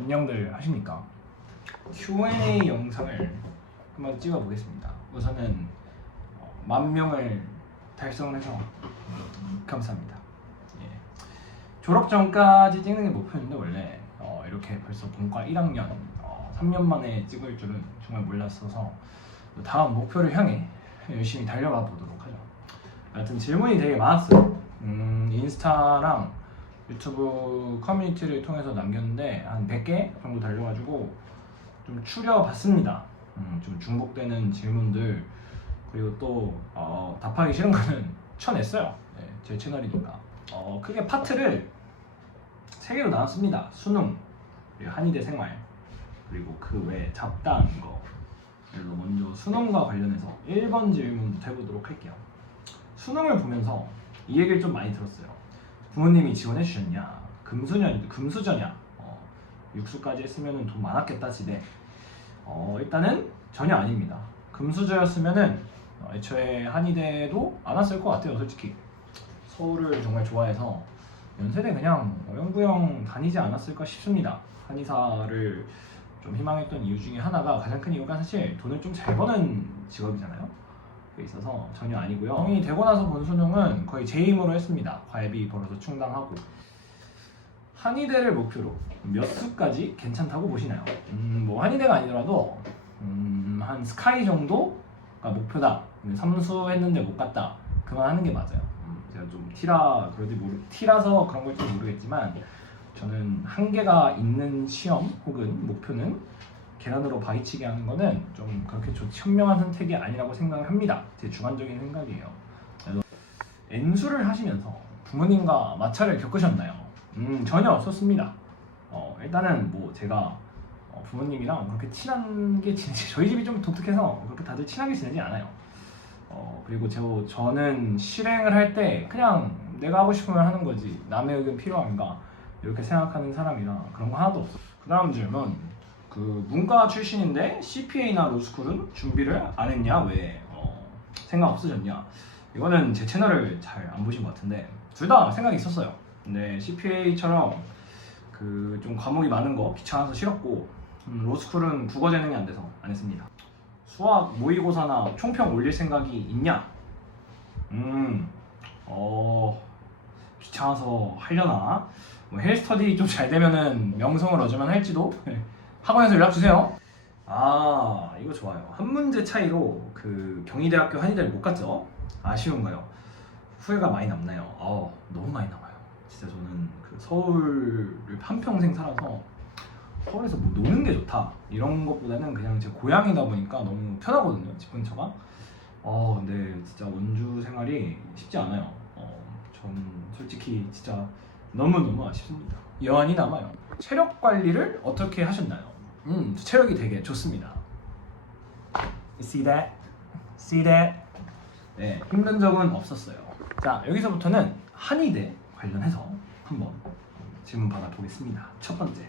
안녕들 하십니까? Q&A 영상을 한번 찍어 보겠습니다. 우선은 어, 만 명을 달성해서 감사합니다. 예. 졸업 전까지 찍는 게 목표였는데 원래 어, 이렇게 벌써 본과 1학년 어, 3년 만에 찍을 줄은 정말 몰랐어서 다음 목표를 향해 열심히 달려가 보도록 하죠. 하여튼 질문이 되게 많았어요. 음, 인스타랑 유튜브 커뮤니티를 통해서 남겼는데 한 100개 정도 달려가지고 좀 추려봤습니다. 음, 좀 중복되는 질문들 그리고 또 어, 답하기 싫은 거는 쳐냈어요. 네, 제 채널이니까. 어, 크게 파트를 세 개로 나눴습니다. 수능, 그리고 한의대 생활, 그리고 그외 잡다한 거. 그래서 먼저 수능과 관련해서 1번 질문부터 해보도록 할게요. 수능을 보면서 이 얘기를 좀 많이 들었어요. 부모님이 지원해 주셨냐? 금수년 금수저냐? 어, 육수까지 했으면 돈 많았겠다 집에. 어, 일단은 전혀 아닙니다. 금수저였으면은 어, 애초에 한의대도 안 왔을 것 같아요, 솔직히. 서울을 정말 좋아해서 연세대 그냥 어영부영 다니지 않았을까 싶습니다. 한의사를 좀 희망했던 이유 중에 하나가 가장 큰 이유가 사실 돈을 좀 잘 버는 직업이잖아요. 그게 있어서 전혀 아니고요. 성이 되고 나서 본 수능은 거의 제 힘으로 했습니다. 과외비 벌어서 충당하고 한의대를 목표로 몇 수까지 괜찮다고 보시나요? 음, 뭐 한의대가 아니더라도 음, 한 스카이 정도가 목표다. 근데 삼수 했는데 못 갔다. 그만하는 게 맞아요. 음, 제가 좀 티라 그러지 모르 티라서 그런 걸지 모르겠지만 저는 한계가 있는 시험 혹은 목표는 계란으로 바위치기 하는 거는 좀 그렇게 좋지 현명한 선택이 아니라고 생각을 합니다. 제 주관적인 생각이에요. 그래서 N수를 하시면서 부모님과 마찰을 겪으셨나요? 음 전혀 없었습니다. 어, 일단은 뭐 제가 어, 부모님이랑 그렇게 친한 게 지내지 저희 집이 좀 독특해서 그렇게 다들 친하게 지내지 않아요. 어, 그리고 저, 저는 실행을 할 때 그냥 내가 하고 싶으면 하는 거지 남의 의견 필요한가 이렇게 생각하는 사람이라 그런 거 하나도 없어. 그 다음 질문. 그 문과 출신인데 CPA나 로스쿨은 준비를 안 했냐? 왜 어, 생각 없으셨냐? 이거는 제 채널을 잘 안 보신 것 같은데 둘 다 생각이 있었어요. 근데 CPA처럼 그 좀 과목이 많은 거 귀찮아서 싫었고 음, 로스쿨은 국어 재능이 안 돼서 안 했습니다. 수학 모의고사나 총평 올릴 생각이 있냐? 음, 어, 귀찮아서 하려나? 뭐 헬스터디 좀 잘 되면은 명성을 얻으면 할지도 학원에서 연락 주세요. 아 이거 좋아요. 한 문제 차이로 그 경희대학교 한의대를 못 갔죠? 아쉬운가요? 후회가 많이 남나요? 어 너무 많이 남아요. 진짜 저는 그 서울을 한 평생 살아서 서울에서 뭐 노는 게 좋다 이런 것보다는 그냥 제 고향이다 보니까 너무 편하거든요 집 근처가. 어 근데 진짜 원주 생활이 쉽지 않아요. 어 전 솔직히 진짜 너무 너무 아쉽습니다. 여한이 남아요. 체력 관리를 어떻게 하셨나요? 음, 저 체력이 되게 좋습니다. See that? See that? 네, 힘든 적은 없었어요. 자, 여기서부터는 한의대 관련해서 한번 질문 받아보겠습니다. 첫 번째,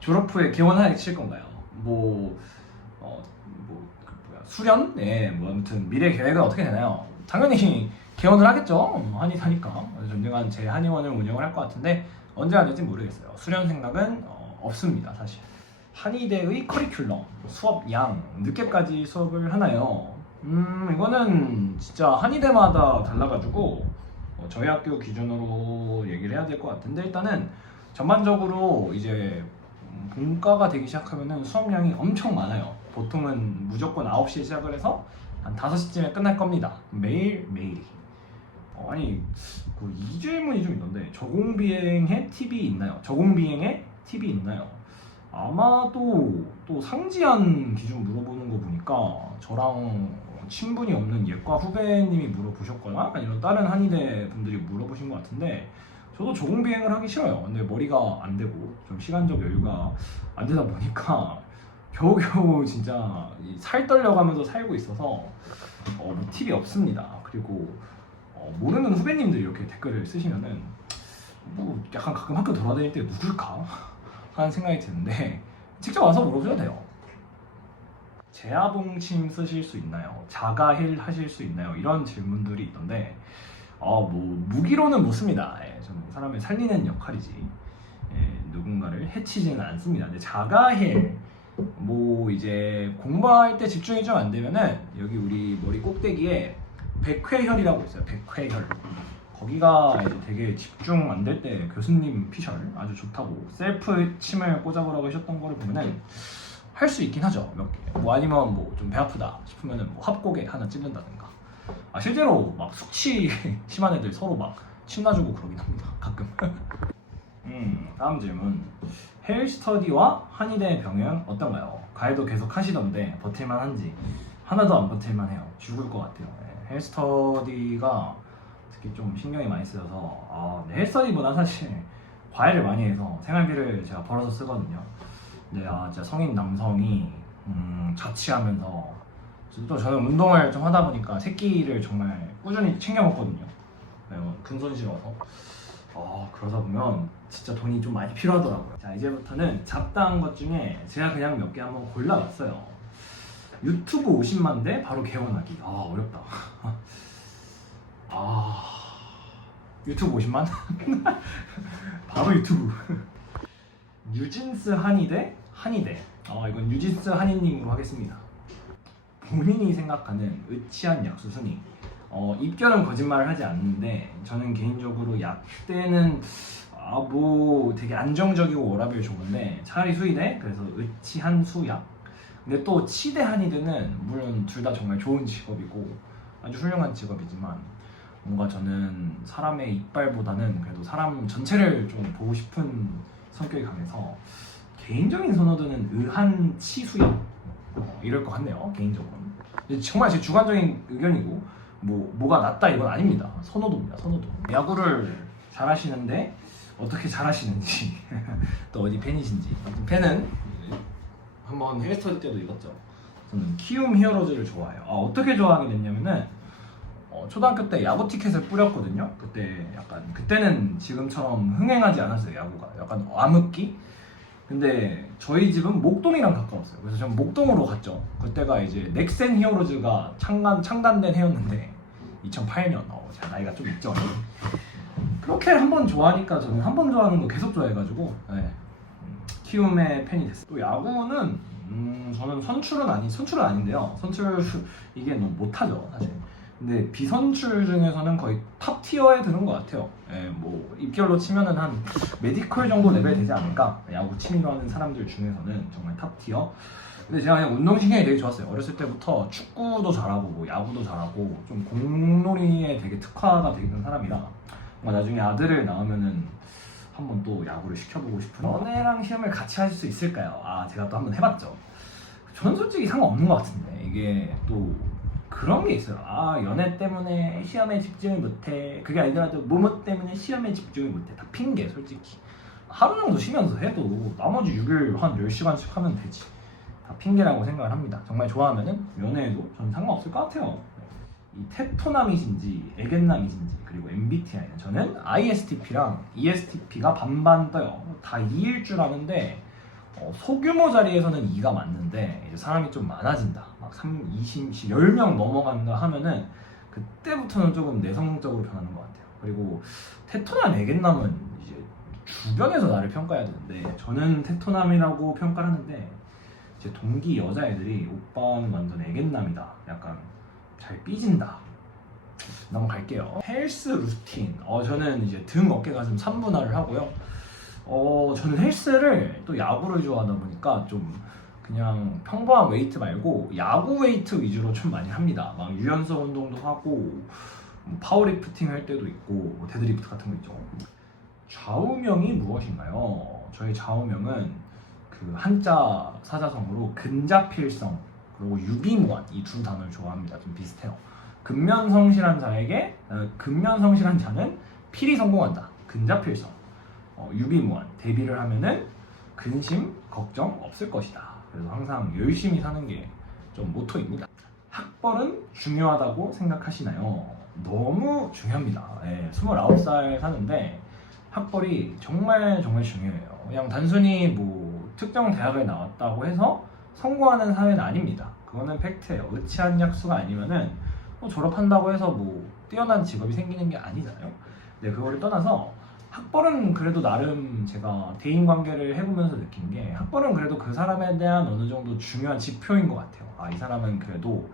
졸업 후에 개원하게 칠 건가요? 뭐, 어, 뭐, 그 뭐야, 수련? 네, 뭐 아무튼 미래 계획은 어떻게 되나요? 당연히 개원을 하겠죠. 음, 한의사니까 언젠간 제 한의원을 운영을 할 것 같은데 언제 하는지 모르겠어요. 수련 생각은 어, 없습니다, 사실. 한의대의 커리큘럼, 수업 양, 늦게까지 수업을 하나요? 음, 이거는 진짜 한의대마다 달라가지고 어, 저희 학교 기준으로 얘기를 해야 될 것 같은데 일단은 전반적으로 이제 음, 본과가 되기 시작하면은 수업량이 엄청 많아요. 보통은 무조건 9시에 시작을 해서 한 5시쯤에 끝날 겁니다. 매일 매일이. 어, 아니 그 이 질문이 좀 있던데 저공 비행에 팁이 있나요? 저공 비행에 팁이 있나요? 아마도 또 상지한 기준 물어보는 거 보니까 저랑 친분이 없는 예과 후배님이 물어보셨거나 아니면 다른 한의대 분들이 물어보신 것 같은데 저도 저공 비행을 하기 싫어요. 근데 머리가 안 되고 좀 시간적 여유가 안 되다 보니까 겨우겨우 진짜 이살 떨려가면서 살고 있어서 어, 뭐 팁이 없습니다. 그리고 어, 모르는 후배님들이 이렇게 댓글을 쓰시면은 뭐 약간 가끔 학교 돌아다닐 때 누굴까 하는 생각이 드는데 직접 와서 물어보셔도 돼요. 재화봉침 쓰실 수 있나요? 자가힐 하실 수 있나요? 이런 질문들이 있던데 어, 뭐 무기로는 못 씁니다. 예, 저는 사람을 살리는 역할이지. 예, 누군가를 해치지는 않습니다. 근데 자가해 뭐 이제 공부할 때 집중이 좀 안 되면은 여기 우리 머리 꼭대기에 백회혈이라고 있어요. 백회혈. 거기가 이제 되게 집중 안 될 때 교수님 피셜 아주 좋다고 셀프 침을 꽂아보라고 하셨던 거를 보면은 할 수 있긴 하죠 몇 개. 뭐 아니면 뭐 좀 배 아프다 싶으면은 뭐 합곡에 하나 찔른다든가. 아 실제로 막 숙취 심한 애들 서로 막침 놔주고 그러긴 합니다 가끔. 음 다음 질문. 헤일 스터디와 한의대 병행 어떤가요? 가해도 계속 하시던데 버틸만한지 하나도 안 버틸만해요. 죽을 것 같아요. 네, 헤일 스터디가 특히 좀 신경이 많이 쓰여서 아, 네, 헤일 스터디보다 사실 과외를 많이 해서 생활비를 제가 벌어서 쓰거든요. 근데 아 진짜 성인 남성이 음, 자취하면서 또 저는 운동을 좀 하다 보니까 새끼를 정말 꾸준히 챙겨 먹거든요. 네, 근손실어서 어, 그러다 보면 진짜 돈이 좀 많이 필요하더라고요. 자, 이제부터는 잡다한 것 중에 제가 그냥 몇 개 한번 골라봤어요. 유튜브 50만 대 바로 개원하기. 아, 어렵다. 아, 유튜브 50만? 바로 유튜브. 뉴진스 한의대? 한의대. 어, 이건 뉴진스 한의님으로 하겠습니다. 본인이 생각하는 의치한 약수 순위. 어, 입결은 거짓말을 하지 않는데 저는 개인적으로 약대는 아 뭐 되게 안정적이고 워라밸 좋은데 차라리 수의대 그래서 의치한 수약 근데 또 치대 한의대는 물론 둘 다 정말 좋은 직업이고 아주 훌륭한 직업이지만 뭔가 저는 사람의 이빨보다는 그래도 사람 전체를 좀 보고 싶은 성격이 강해서 개인적인 선호도는 의한 치수약 어, 이럴 것 같네요 개인적으로는 근데 정말 제 주관적인 의견이고 뭐 뭐가 낫다 이건 아닙니다. 선호도입니다. 선호도. 야구를 잘하시는데 어떻게 잘하시는지 또 어디 팬이신지. 아무튼 팬은 한번 헬스터디 때도 입었죠. 저는 키움 히어로즈를 좋아해요. 아, 어떻게 좋아하게 됐냐면은 어, 초등학교 때 야구 티켓을 뿌렸거든요. 그때 약간 그때는 지금처럼 흥행하지 않았어요. 야구가 약간 암흑기. 근데 저희 집은 목동이랑 가까웠어요. 그래서 저는 목동으로 갔죠. 그때가 이제 넥센 히어로즈가 창간, 창단된 해였는데 2008년. 어, 제가 나이가 좀 있죠. 그렇게 한 번 좋아하니까 저는 한 번 좋아하는 거 계속 좋아해가지고 네. 음, 키움의 팬이 됐어요. 또 야구는 음, 저는 선출은 아니 선출은 아닌데요. 선출 이게 너무 못하죠 사실. 근데 비선출 중에서는 거의 탑 티어에 드는 것 같아요. 예, 뭐 입결로 치면은 한 메디컬 정도 레벨 되지 않을까? 야구 취미로 하는 사람들 중에서는 정말 탑 티어. 근데 제가 그냥 운동신경이 되게 좋았어요. 어렸을 때부터 축구도 잘하고 뭐 야구도 잘하고 좀 공놀이에 되게 특화가 되어 있는 사람이라 뭔가 나중에 아들을 낳으면은 한번 또 야구를 시켜보고 싶은 연애랑 시험을 같이 하실 수 있을까요? 아 제가 또 한번 해봤죠. 저는 솔직히 상관없는 것 같은데 이게 또 그런 게 있어요. 아 연애 때문에 시험에 집중을 못해. 그게 아니더라도 뭐뭐 때문에 시험에 집중을 못해. 다 핑계 솔직히. 하루 정도 쉬면서 해도 나머지 6일 한 10시간씩 하면 되지. 다 핑계라고 생각을 합니다. 정말 좋아하면은 연애에도 저는 상관없을 것 같아요. 이 테토남이신지 에겐남이신지 그리고 MBTI는 저는 ISTP랑 ESTP가 반반 떠요. 다 2일 줄 아는데 어, 소규모 자리에서는 2가 맞는데 이제 사람이 좀 많아진다. 막 3, 20, 10명 넘어간다 하면은 그때부터는 조금 내성적으로 변하는 것 같아요. 그리고 테토남 에겐남은 이제 주변에서 나를 평가해야 되는데 저는 테토남이라고 평가를 하는데 제 동기 여자애들이 오빠는 완전 애견남이다. 약간 잘 삐진다. 넘어갈게요. 헬스 루틴. 어, 저는 이제 등 어깨 가슴 3분할을 하고요. 어, 저는 헬스를 또 야구를 좋아하다 보니까 좀 그냥 평범한 웨이트 말고 야구 웨이트 위주로 좀 많이 합니다. 막 유연성 운동도 하고 뭐 파워리프팅 할 때도 있고 뭐 데드리프트 같은 거 있죠. 좌우명이 무엇인가요? 저희 좌우명은 그 한자 사자성어로 근자필성 그리고 유비무한 이 두 단어를 좋아합니다. 좀 비슷해요. 근면성실한 자에게 어, 근면성실한 자는 필히 성공한다. 근자필성. 어, 유비무한 대비를 하면은 근심 걱정 없을 것이다. 그래서 항상 열심히 사는 게 좀 모토입니다. 학벌은 중요하다고 생각하시나요? 너무 중요합니다. 예, 29살 사는데 학벌이 정말 정말 중요해요. 그냥 단순히 뭐 특정 대학을 나왔다고 해서 성공하는 사회는 아닙니다. 그거는 팩트예요. 의치한 약수가 아니면은 뭐 졸업한다고 해서 뭐 뛰어난 직업이 생기는 게 아니잖아요. 네, 그거를 떠나서 학벌은 그래도 나름 제가 대인 관계를 해보면서 느낀 게 학벌은 그래도 그 사람에 대한 어느 정도 중요한 지표인 것 같아요. 아 이 사람은 그래도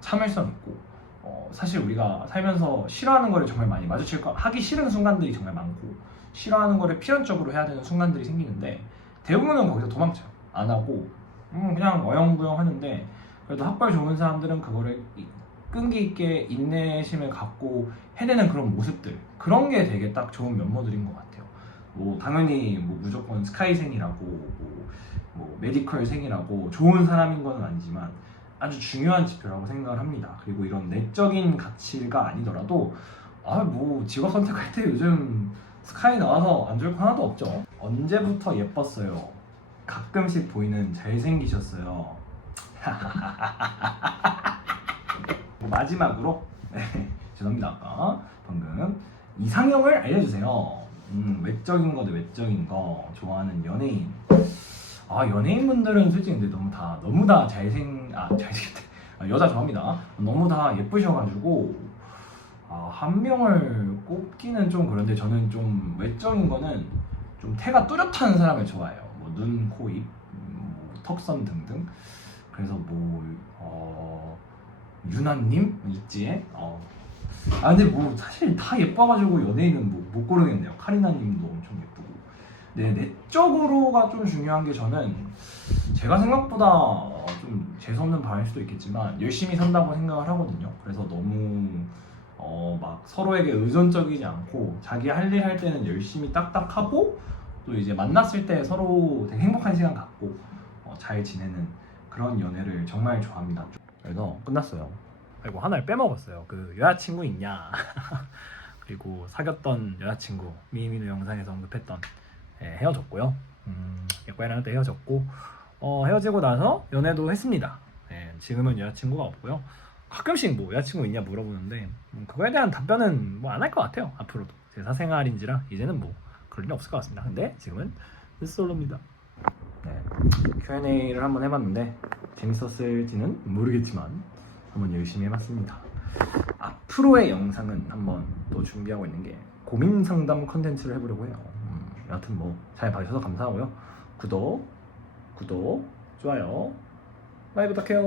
참을성 있고 어, 사실 우리가 살면서 싫어하는 거를 정말 많이 마주칠 거 하기 싫은 순간들이 정말 많고 싫어하는 거를 필연적으로 해야 되는 순간들이 생기는데 대부분은 거기서 도망쳐요. 안 하고 음, 그냥 어영부영 하는데 그래도 학벌 좋은 사람들은 그거를 이- 끈기 있게 인내심을 갖고 해내는 그런 모습들 그런 게 되게 딱 좋은 면모들인 것 같아요. 뭐 당연히 뭐 무조건 스카이생이라고 뭐, 뭐 메디컬생이라고 좋은 사람인 건 아니지만 아주 중요한 지표라고 생각을 합니다. 그리고 이런 내적인 가치가 아니더라도 아 뭐 직업 선택할 때 요즘 스카이 나와서 안 좋을 거 하나도 없죠. 언제부터 예뻤어요? 가끔씩 보이는 잘생기셨어요. 마지막으로 네, 죄송합니다 아까 방금 이상형을 알려주세요. 음, 외적인 거대 외적인 거 좋아하는 연예인. 아 연예인 분들은 솔직히 근데 너무 다 너무 다 잘생 아 잘생겼다 아, 여자 좋아합니다. 너무 다 예쁘셔가지고 아, 한 명을 꼽기는 좀 그런데 저는 좀 외적인 거는 좀 태가 뚜렷한 사람을 좋아해요. 뭐 눈, 코, 입, 음, 뭐 턱선 등등. 그래서 뭐 어, 유나님 있지에. 어. 아 근데 뭐 사실 다 예뻐가지고 연예인은 뭐 못 고르겠네요. 카리나님도 엄청 예쁘고. 네 내적으로가 좀 중요한 게 저는 제가 생각보다 어, 좀 재수없는 바일 수도 있겠지만 열심히 산다고 생각을 하거든요. 그래서 너무 어, 막 서로에게 의존적이지 않고 자기 할 일 할 때는 열심히 딱딱하고 또 이제 만났을 때 서로 되게 행복한 시간 갖고 어, 잘 지내는 그런 연애를 정말 좋아합니다. 그래서 끝났어요. 아이고 하나를 빼먹었어요. 그 여자친구 있냐? 그리고 사귀었던 여자친구 미미누 영상에서 언급했던 예, 헤어졌고요. 음, 예과이랑 때 헤어졌고 어, 헤어지고 나서 연애도 했습니다. 예, 지금은 여자친구가 없고요. 가끔씩 뭐 여자친구 있냐 물어보는데 음, 그거에 대한 답변은 뭐 안 할 것 같아요. 앞으로도 제 사생활인지라 이제는 뭐 그럴 일 없을 것 같습니다. 근데 지금은 솔로입니다. 네, Q&A를 한번 해봤는데 재밌었을지는 모르겠지만 한번 열심히 해봤습니다. 앞으로의 영상은 한번 또 준비하고 있는 게 고민 상담 컨텐츠를 해보려고 해요. 음, 여하튼 뭐 잘 봐주셔서 감사하고요. 구독, 구독, 좋아요 많이 부탁해요.